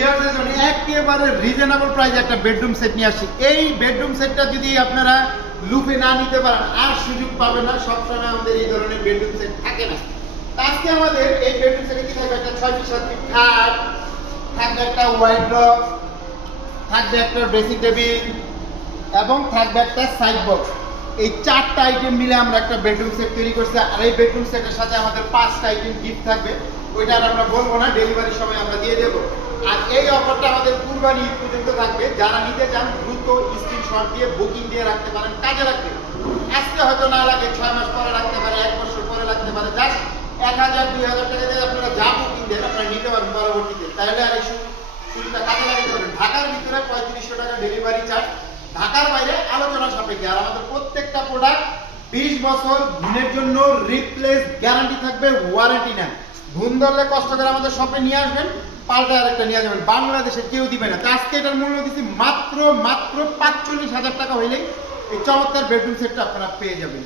ভিউয়ারদের জন্য একেবারে রিজনেবল প্রাইসে একটা বেডরুম সেট নিয়ে আসি। এই বেডরুম সেটটা যদি আপনারা লুপে না নিতে পারেন আর সুযোগ পাবেন না। সবসময় আমাদের এই ধরনের বেডরুম সেট থাকে না। আজকে আমাদের এই বেডরুম সেটে কি থাকবে? একটা 6 ফিট 7 ফিট খাট থাকবে, একটা ওয়ার্ড্রব থাকবে, একটা ড্রেসিং টেবিল এবং থাকবে একটা সাইড বক্স। এই 4টা আইটেম মিলে আমরা একটা বেডরুম সেট তৈরি করছি। আর এই বেডরুম সেটের সাথে আমাদের 5টা আইটেম গিফট থাকবে, ওইটা আর আমরা বলবো না, ডেলিভারির সময় আমরা দিয়ে দেবো। আর এই অফারটা আমাদের কুরবানি ঈদ পর্যন্ত থাকবে। যারা নিতে চান দ্রুত স্ক্রিনশট দিয়ে বুকিং দিয়ে রাখতে পারেন, কাজে রাখতে। আজকে হয়তো না লাগে, 6 মাস পরে রাখতে পারে, 1 বছর পরে রাখতে পারে। জাস্ট 1000-2000 টাকা দিয়ে আপনারা যা বুকিং দেন আপনারা নিতে পারবেন পরবর্তীতে। তাহলে আর এই সুবিধা কাজে লাগাতে পারবেন। ঢাকার ভিতরে 3500 টাকা ডেলিভারি চার্জ, ঢাকার বাইরে আলোচনা সাপেক্ষে। আর আমাদের প্রত্যেকটা প্রোডাক্ট 20 বছর গুণের জন্য রিপ্লেস গ্যারান্টি থাকবে, ওয়ারেন্টি নেন। গুণ ধরলে কষ্ট করে আমাদের শপে নিয়ে আসবেন, পাল্টা আরেকটা নিয়ে যাবেন, বাংলাদেশে কেউ দিবে না। আজকে এটার মূল্য দিচ্ছি মাত্র 45,000 টাকা হইলেই এই চমৎকার বেডরুম সেটটা আপনারা পেয়ে যাবেন।